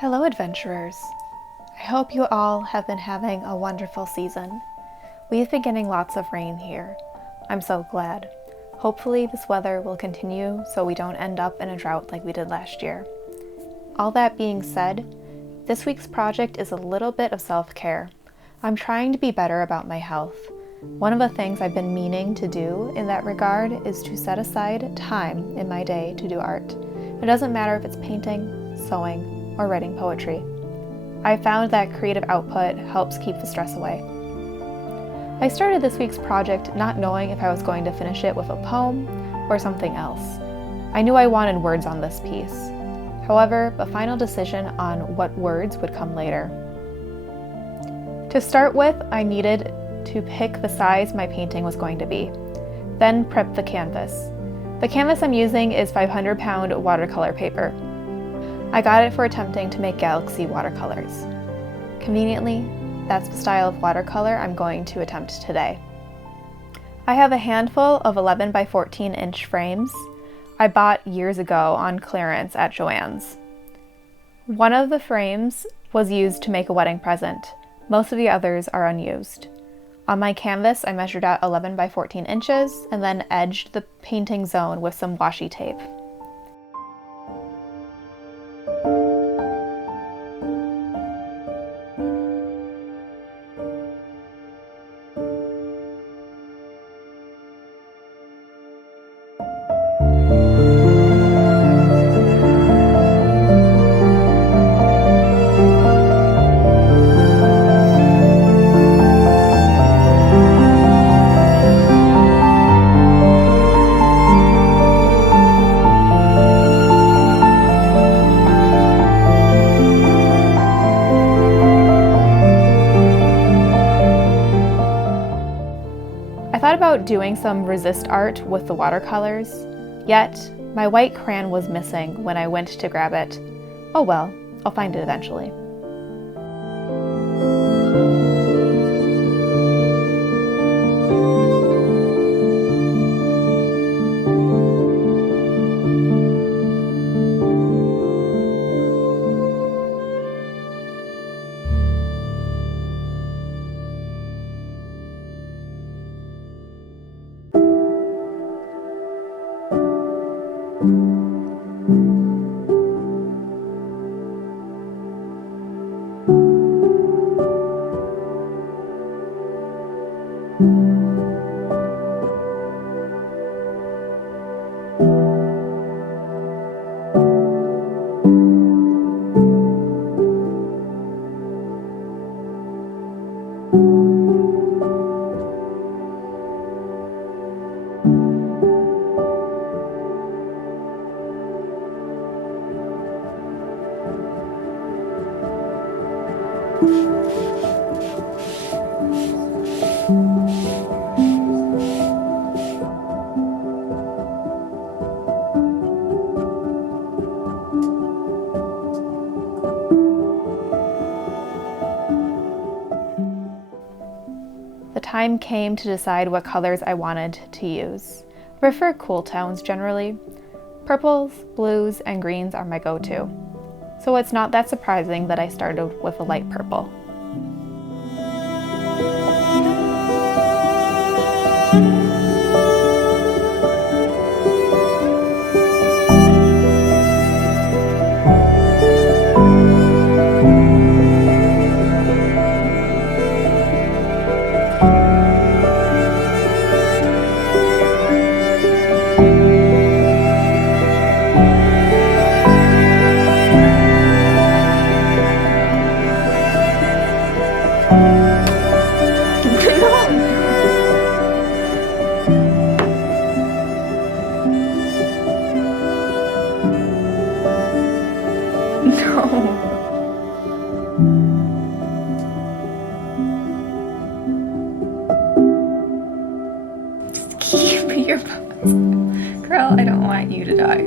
Hello, adventurers. I hope you all have been having a wonderful season. We've been getting lots of rain here. I'm so glad. Hopefully this weather will continue so we don't end up in a drought like we did last year. All that being said, this week's project is a little bit of self-care. I'm trying to be better about my health. One of the things I've been meaning to do in that regard is to set aside time in my day to do art. It doesn't matter if it's painting, sewing, or writing poetry. I found that creative output helps keep the stress away. I started this week's project not knowing if I was going to finish it with a poem or something else. I knew I wanted words on this piece. However, the final decision on what words would come later. To start with, I needed to pick the size my painting was going to be, then prep the canvas. The canvas I'm using is 500-pound watercolor paper. I got it for attempting to make galaxy watercolors. Conveniently, that's the style of watercolor I'm going to attempt today. I have a handful of 11 by 14 inch frames I bought years ago on clearance at Joann's. One of the frames was used to make a wedding present. Most of the others are unused. On my canvas, I measured out 11 by 14 inches and then edged the painting zone with some washi tape. I thought about doing some resist art with the watercolors, yet my white crayon was missing when I went to grab it. Oh well, I'll find it eventually. The time came to decide what colors I wanted to use. I prefer cool tones generally. Purples, blues, and greens are my go-to. So it's not that surprising that I started with a light purple. Keep your pose. Girl, I don't want you to die.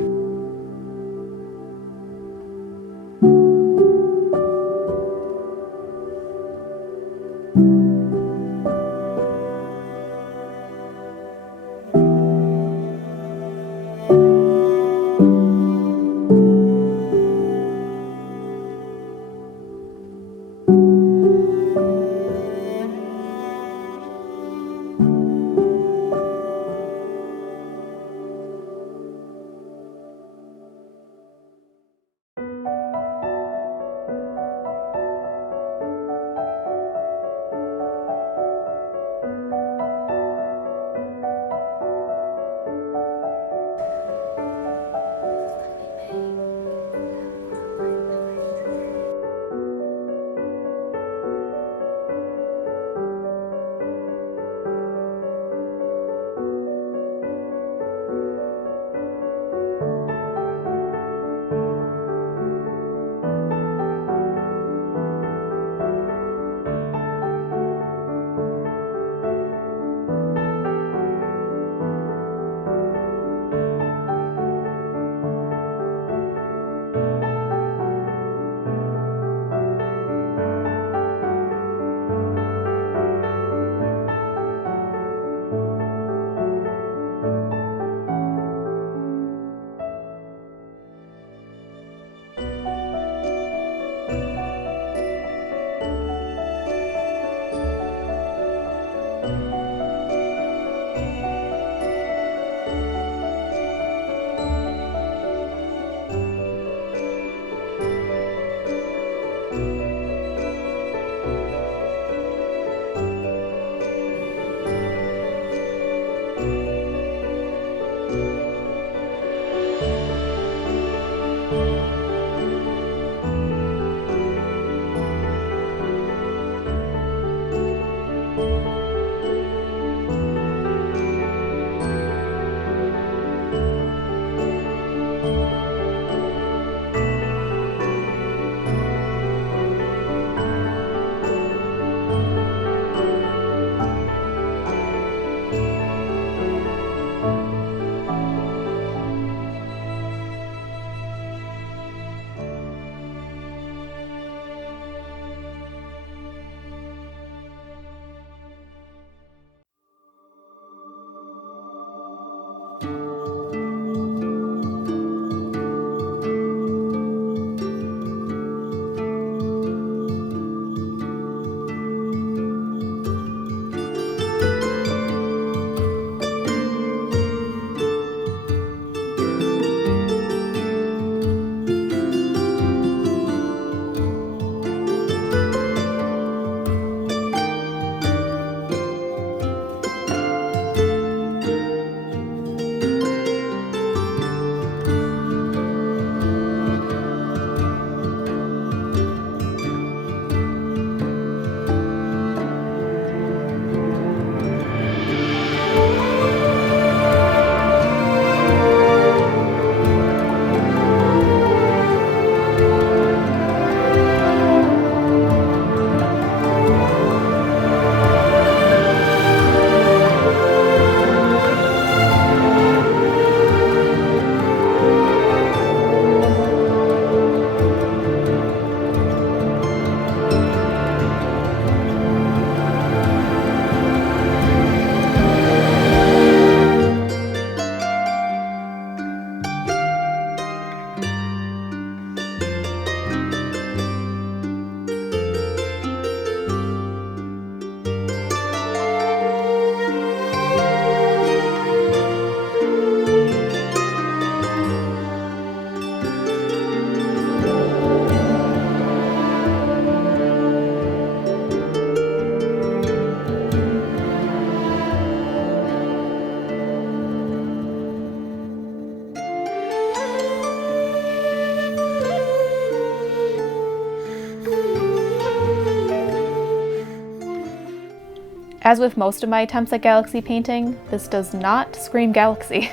As with most of my attempts at galaxy painting, this does not scream galaxy.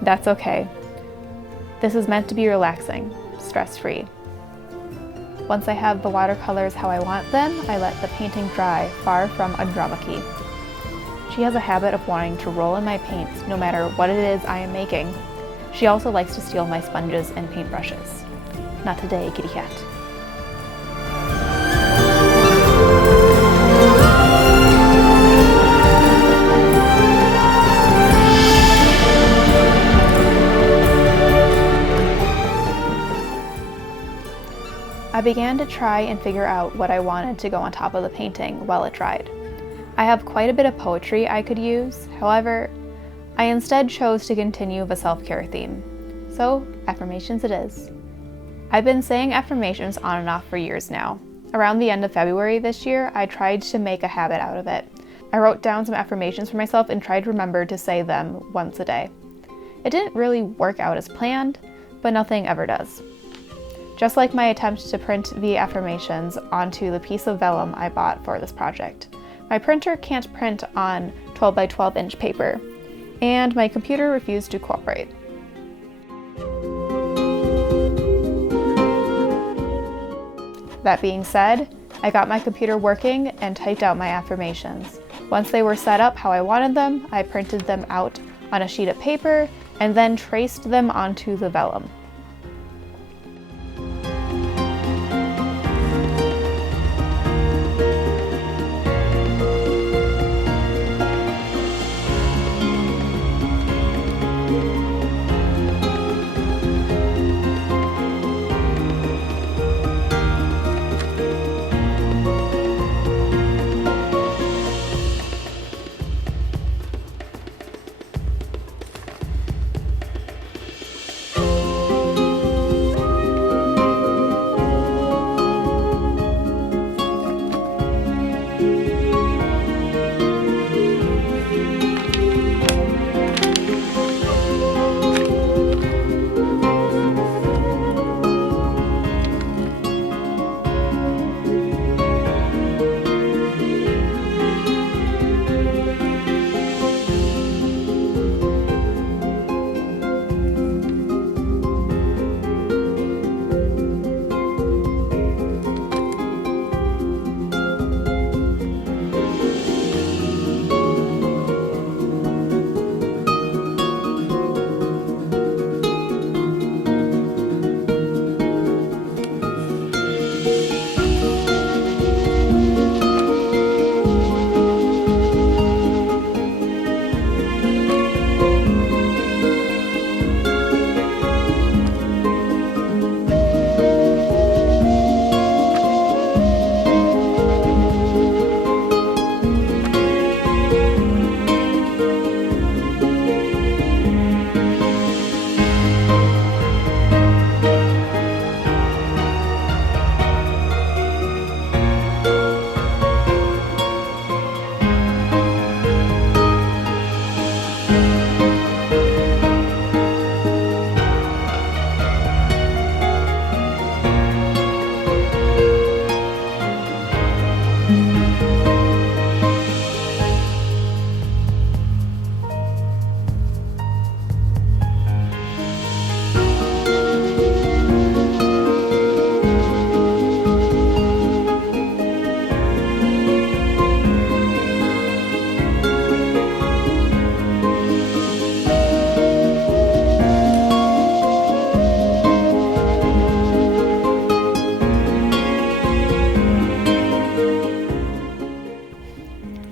That's okay. This is meant to be relaxing, stress-free. Once I have the watercolors how I want them, I let the painting dry, far from Andromache. She has a habit of wanting to roll in my paints no matter what it is I am making. She also likes to steal my sponges and paintbrushes. Not today, kitty cat. I began to try and figure out what I wanted to go on top of the painting while it dried. I have quite a bit of poetry I could use, however, I instead chose to continue the self-care theme. So, affirmations it is. I've been saying affirmations on and off for years now. Around the end of February this year, I tried to make a habit out of it. I wrote down some affirmations for myself and tried to remember to say them once a day. It didn't really work out as planned, but nothing ever does. Just like my attempt to print the affirmations onto the piece of vellum I bought for this project. My printer can't print on 12 by 12 inch paper, and my computer refused to cooperate. That being said, I got my computer working and typed out my affirmations. Once they were set up how I wanted them, I printed them out on a sheet of paper and then traced them onto the vellum.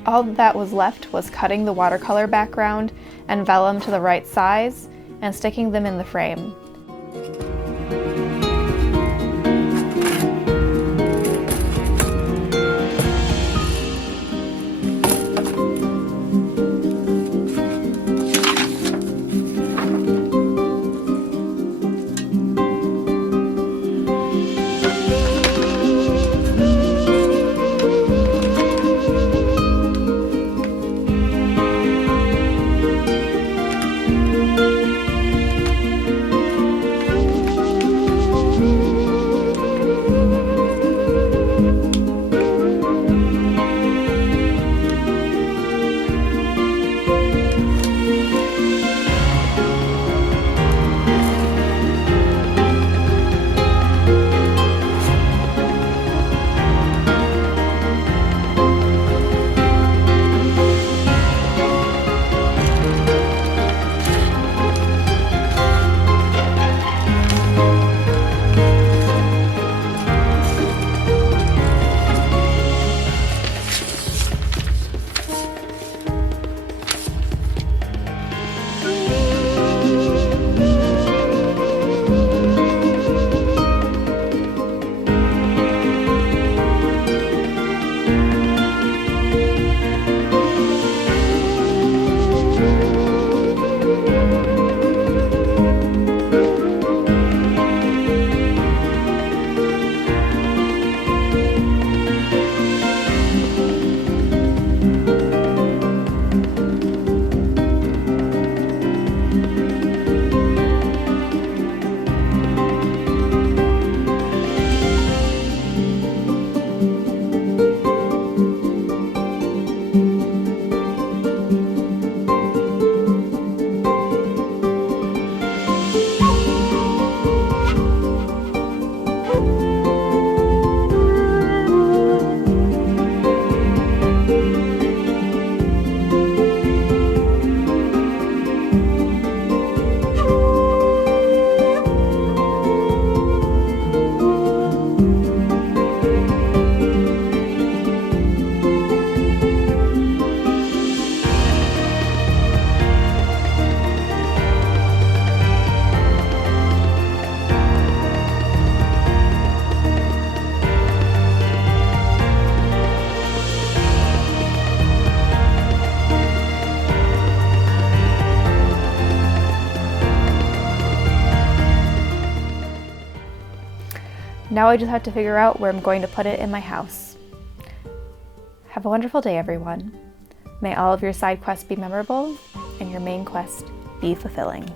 All that was left was cutting the watercolor background and vellum to the right size and sticking them in the frame. Now I just have to figure out where I'm going to put it in my house. Have a wonderful day, everyone. May all of your side quests be memorable and your main quest be fulfilling.